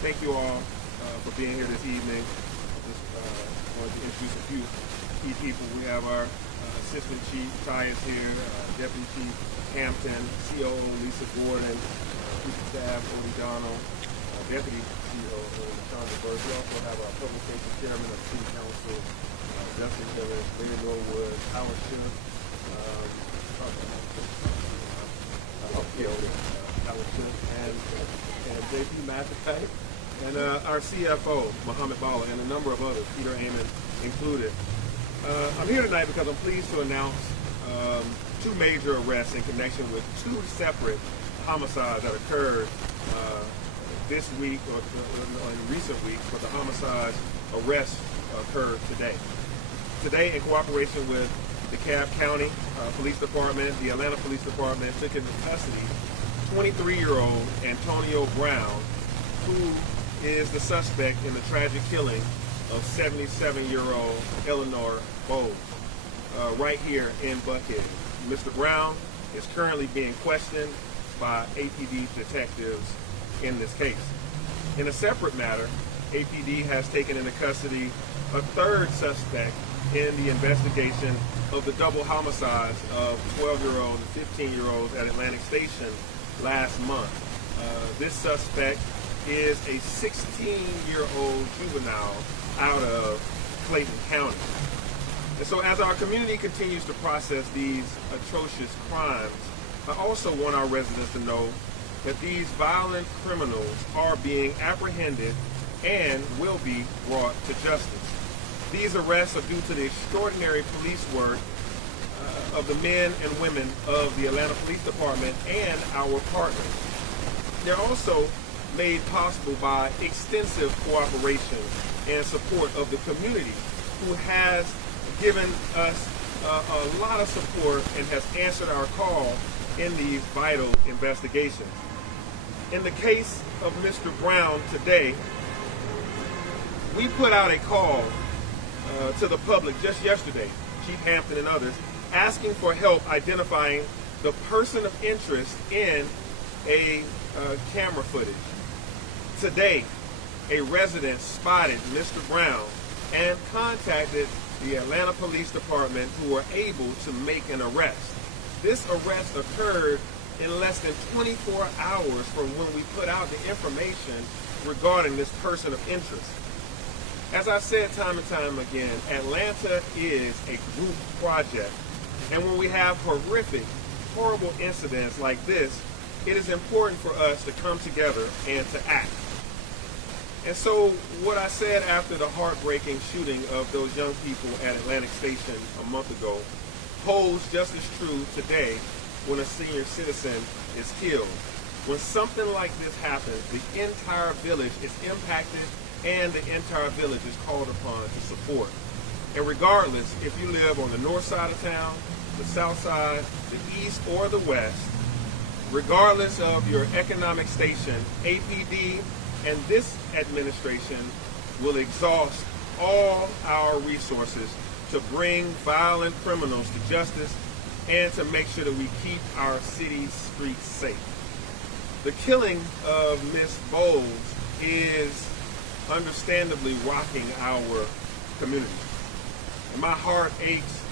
thank you all for being here this evening. Just wanted to introduce a few key people. We have our Assistant Chief Ty is here, Deputy Chief Hampton, COO Lisa Gordon, Chief of Staff Odie Donald, Deputy COO Chandra Burke. We also have our Public Safety Chairman of City Council, Dustin Hillis, Larry Norwood, Howard Schiff, Howard Schiff, and JP Mathepay, and our CFO, Mohammed Bala, and a number of others, Peter Amon included. I'm here tonight because I'm pleased to announce two major arrests in connection with two separate homicides that occurred this week or in recent weeks, but the homicides arrests occurred today. Today, in cooperation with the DeKalb County Police Department, the Atlanta Police Department took into custody 23-year-old Antonio Brown, who is the suspect in the tragic killing of 77-year-old Eleanor Bowles, right here in Buckhead. Mr. Brown is currently being questioned by APD detectives in this case. In a separate matter, APD has taken into custody a third suspect in the investigation of the double homicides of 12-year-olds and 15-year-olds at Atlantic Station last month. This suspect is a 16-year-old juvenile out of Clayton County. And so as our community continues to process these atrocious crimes, I also want our residents to know that these violent criminals are being apprehended and will be brought to justice. These arrests are due to the extraordinary police work of the men and women of the Atlanta Police Department and our partners. They're also made possible by extensive cooperation and support of the community, who has given us a lot of support and has answered our call in these vital investigations. In the case of Mr. Brown today, we put out a call to the public just yesterday, Chief Hampton and others, asking for help identifying the person of interest in a camera footage. Today, a resident spotted Mr. Brown and contacted the Atlanta Police Department, who were able to make an arrest. This arrest occurred in less than 24 hours from when we put out the information regarding this person of interest. As I've said time and time again, Atlanta is a group project. And when we have horrific, horrible incidents like this, it is important for us to come together and to act. And so what I said after the heartbreaking shooting of those young people at Atlantic Station a month ago holds just as true today when a senior citizen is killed. When something like this happens, the entire village is impacted and the entire village is called upon to support. And regardless if you live on the north side of town, the south side, the east, or the west, regardless of your economic station, APD and this administration will exhaust all our resources to bring violent criminals to justice and to make sure that we keep our city's streets safe. The killing of Miss Bowles is understandably rocking our community. And my heart aches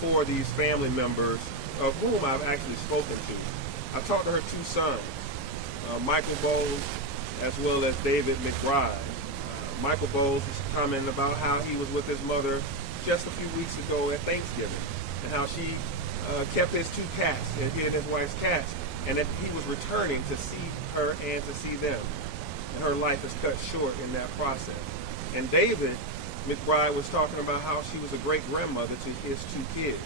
for these family members, of whom I've actually spoken to. I talked to her two sons, Michael Bowles as well as David McBride. Michael Bowles was commenting about how he was with his mother just a few weeks ago at Thanksgiving, and how she kept his two cats and hid his wife's cats, and that he was returning to see her and to see them. And her life is cut short in that process. And David McBride was talking about how she was a great grandmother to his two kids.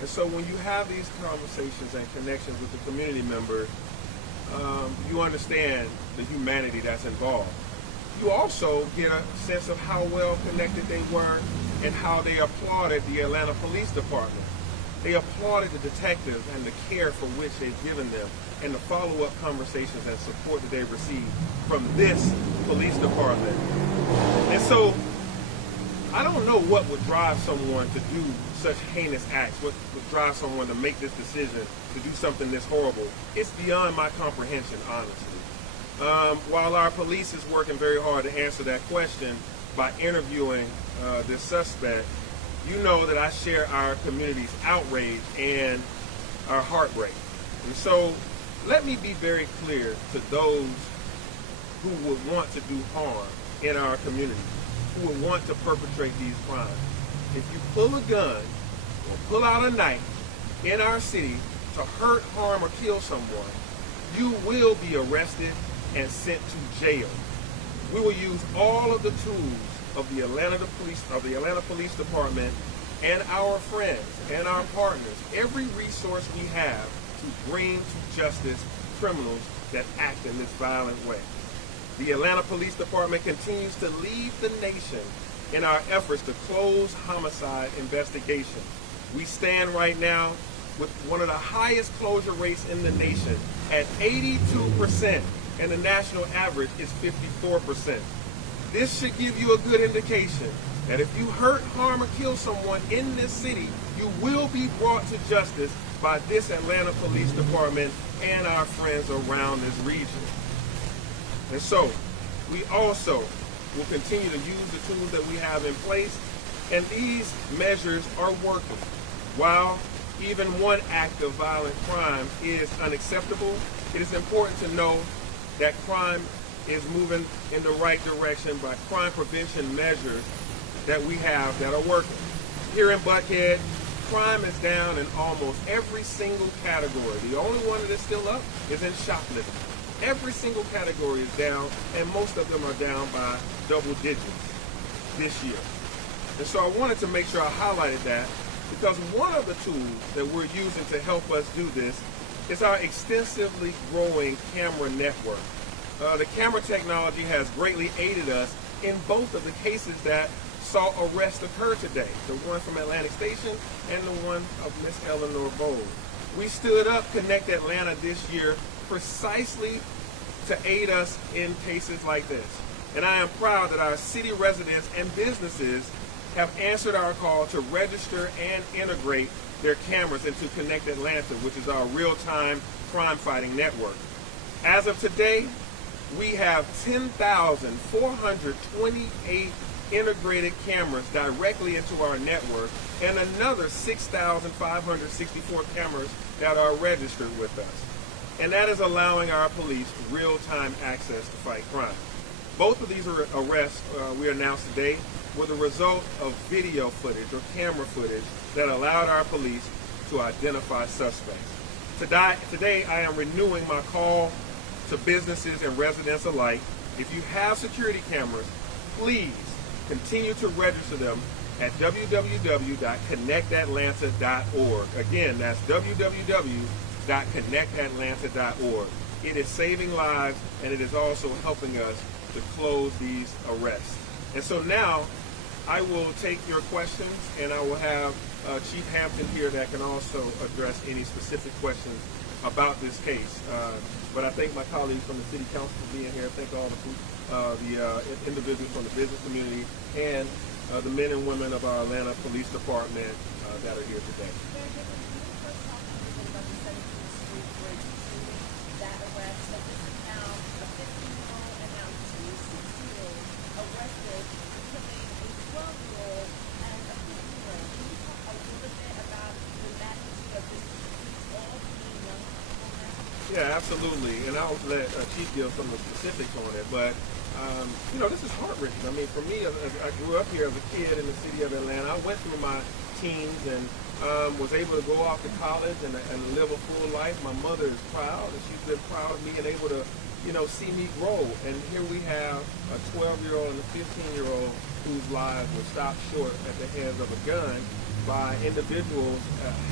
And so when you have these conversations and connections with the community members, you understand the humanity that's involved. You also get a sense of how well connected they were and how they applauded the Atlanta Police Department. They applauded the detectives and the care for which they've given them, and the follow-up conversations and support that they've received from this police department. And so I don't know what would drive someone to do such heinous acts, what would drive someone to make this decision to do something this horrible. It's beyond my comprehension, honestly. While our police is working very hard to answer that question by interviewing this suspect, you know that I share our community's outrage and our heartbreak. And so let me be very clear to those who would want to do harm in our community, who would want to perpetrate these crimes. If you pull a gun or pull out a knife in our city to hurt, harm, or kill someone, you will be arrested and sent to jail. We will use all of the tools of the Atlanta Police Department and our friends and our partners, every resource we have to bring to justice criminals that act in this violent way. The Atlanta Police Department continues to lead the nation in our efforts to close homicide investigations. We stand right now with one of the highest closure rates in the nation at 82%, and the national average is 54%. This should give you a good indication that if you hurt, harm, or kill someone in this city, you will be brought to justice by this Atlanta Police Department and our friends around this region. And so, we also will continue to use the tools that we have in place, and these measures are working. While even one act of violent crime is unacceptable, it is important to know that crime is moving in the right direction by crime prevention measures that we have that are working. Here in Buckhead, crime is down in almost every single category. The only one that is still up is in shoplifting. Every single category is down, and most of them are down by double digits this year. And so I wanted to make sure I highlighted that, because one of the tools that we're using to help us do this is our extensively growing camera network. The camera technology has greatly aided us in both of the cases that saw arrests occur today, the one from Atlantic Station and the one of Miss Eleanor Bowles. We stood up Connect Atlanta this year precisely to aid us in cases like this. And I am proud that our city residents and businesses have answered our call to register and integrate their cameras into Connect Atlanta, which is our real-time crime-fighting network. As of today, we have 10,428 integrated cameras directly into our network, and another 6,564 cameras that are registered with us. And that is allowing our police real-time access to fight crime. Both of these arrests we announced today were the result of video footage or camera footage that allowed our police to identify suspects. Today I am renewing my call to businesses and residents alike. If you have security cameras, please continue to register them at www.connectatlanta.org. Again, that's www.connectatlanta.org. It is saving lives, and it is also helping us to close these arrests. And so now I will take your questions, and I will have Chief Hampton here that can also address any specific questions about this case. But I thank my colleagues from the City Council for being here. I thank all the individuals from the business community and the men and women of our Atlanta Police Department that are here today. Yeah, absolutely, and I'll let Chief give some of the specifics on it, but this is heart-wrenching. I mean, for me, I grew up here as a kid in the city of Atlanta. I went through my teens and was able to go off to college and live a full life. My mother is proud, and she's been proud of me and able to, see me grow. And here we have a 12-year-old and a 15-year-old whose lives were stopped short at the hands of a gun by individuals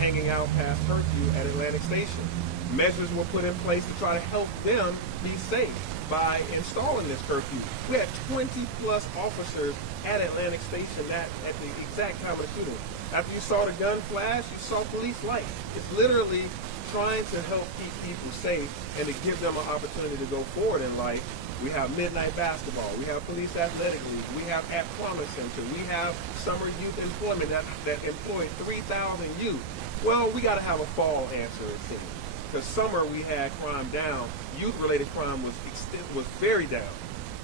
hanging out past curfew at Atlantic Station. Measures were put in place to try to help them be safe by installing this curfew. We had 20-plus officers at Atlantic Station at the exact time of the shooting. After you saw the gun flash, you saw police lights. It's literally trying to help keep people safe and to give them an opportunity to go forward in life. We have midnight basketball. We have police athletic league. We have At Promise Center. We have summer youth employment that employ 3,000 youth. Well, we got to have a fall answer, it seems. because summer we had crime down. Youth-related crime was very down.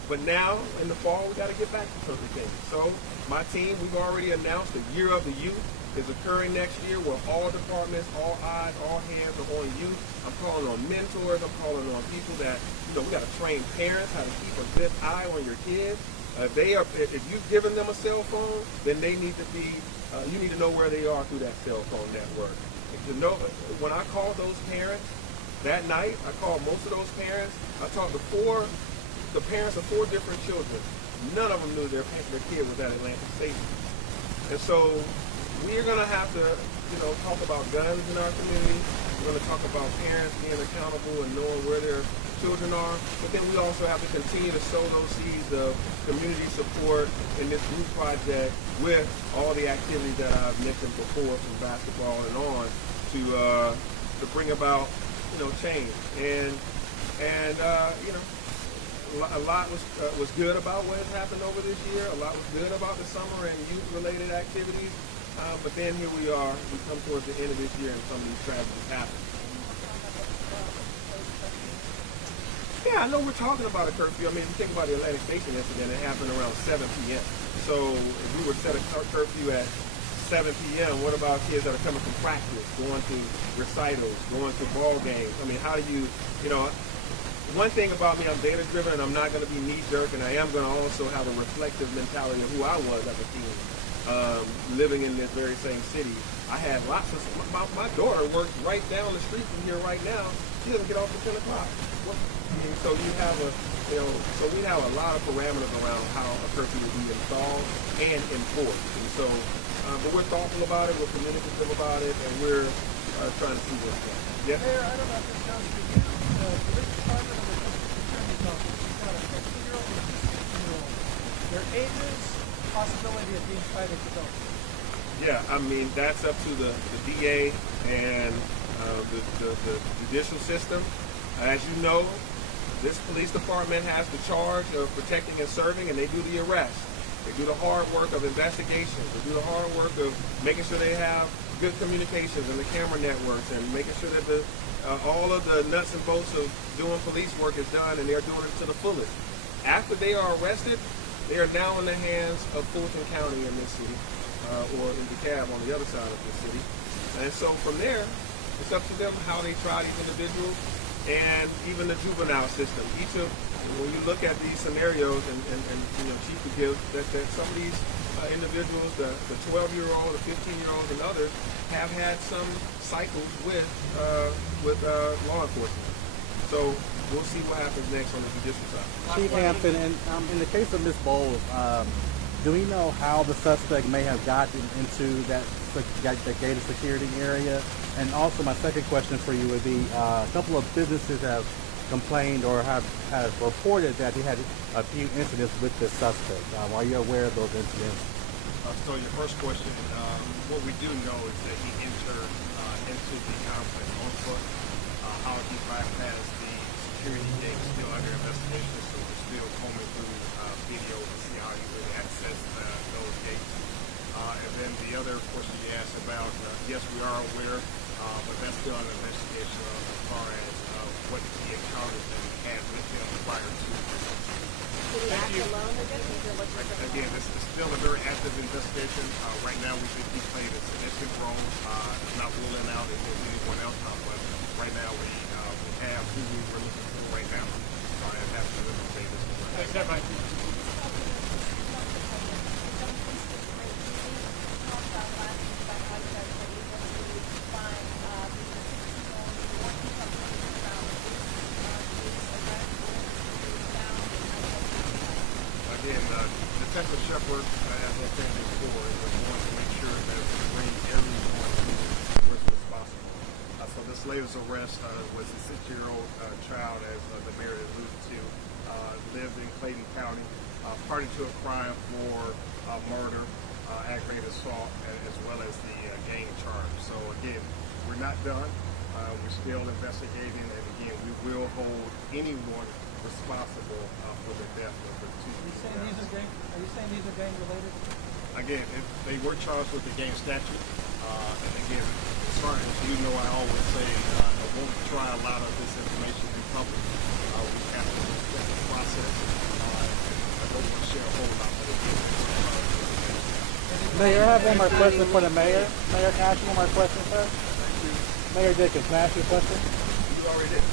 But now, in the fall, we got to get back to certain things. So, my team, we've already announced the Year of the Youth is occurring next year, where all departments, all eyes, all hands are on youth. I'm calling on mentors. I'm calling on people that, we got to train parents how to keep a good eye on your kids. If you've given them a cell phone, then they need to be, you need to know where they are through that cell phone network. When I called those parents that night, I called most of those parents. I talked to the parents of 4 different children. None of them knew their kid was at Atlantic Safety. And so we're going to have to, talk about guns in our community. We're going to talk about parents being accountable and knowing where their children are. But then we also have to continue to sow those seeds of community support in this group project with all the activities that I've mentioned before, from basketball and on, to bring about, change. And a lot was good about what has happened over this year. A lot was good about the summer and youth-related activities. But then here we are. We come towards the end of this year, and some of these tragedies happen. Yeah, I know we're talking about a curfew. I mean, if you think about the Atlantic Station incident, it happened around 7 p.m. So if we were set a curfew at 7 p.m., what about kids that are coming from practice, going to recitals, going to ball games? I mean, how do you, one thing about me, I'm data-driven, and I'm not going to be knee-jerk, and I am going to also have a reflective mentality of who I was as a teen, living in this very same city. I had lots of, my daughter works right down the street from here right now. She doesn't get off till 10 o'clock. So you have so we have a lot of parameters around how a curfew will be installed and enforced. And so, but we're thoughtful about it, we're communicative about it, and we're trying to see what's going on. Yeah? Mayor, I don't know if this sounds to you. The police department and the district attorney's office has got a 15-year-old and a 16-year-old. Their ages, possibility of being cited to both. Yeah, I mean, that's up to the DA and the judicial system. As you know, this police department has the charge of protecting and serving, and they do the arrest. They do the hard work of investigation. They do the hard work of making sure they have good communications and the camera networks, and making sure that all of the nuts and bolts of doing police work is done, and they're doing it to the fullest. After they are arrested, they are now in the hands of Fulton County in this city, or in DeKalb on the other side of the city. And so from there, it's up to them how they try these individuals, and even the juvenile system. When you look at these scenarios, and Chief would give that some of these individuals, the 12-year-old, the 15-year-olds, and others, have had some cycles with law enforcement. So we'll see what happens next on the judicial side. Chief Hampton, and in the case of Ms. Bowles, do we know how the suspect may have gotten into that gated security area? And also, my second question for you would be, a couple of businesses have complained or have reported that he had a few incidents with this suspect. Are you aware of those incidents? So your first question, what we do know is that he entered into the complex on foot. How he bypassed the security gate is still under investigation, so we're still combing through video to see how he really accessed those gates. And then the other question you asked about, yes, we are aware, but that's still under investigation as far as what he encountered and had with him prior to. Did he act alone again? Again, this is still a very active investigation. Right now, we think he played a significant role. Not ruling out if there's anyone else, but right now we have who we're looking for right now. I have to say this. Thanks, everybody. Detective Shepard, as I said before, is going to make sure that we bring everyone to as quickly as possible. So this latest arrest was a 6-year-old child, as the mayor alluded to, lived in Clayton County, party to a crime for murder, aggravated assault, as well as the gang charge. So again, we're not done. We're still investigating, and again, we will hold anyone responsible for the death of the two. Are you saying these are gang related? Again, they were charged with the gang statute. And again, as far as you know, I always say won't try a lot of this information in public. We have to respect the process. I don't want to share a whole lot, but again, Mayor, I have one more question for the mayor. Mayor, can I ask you one more question, sir? Mayor Dickens, can I ask you a question? you already did.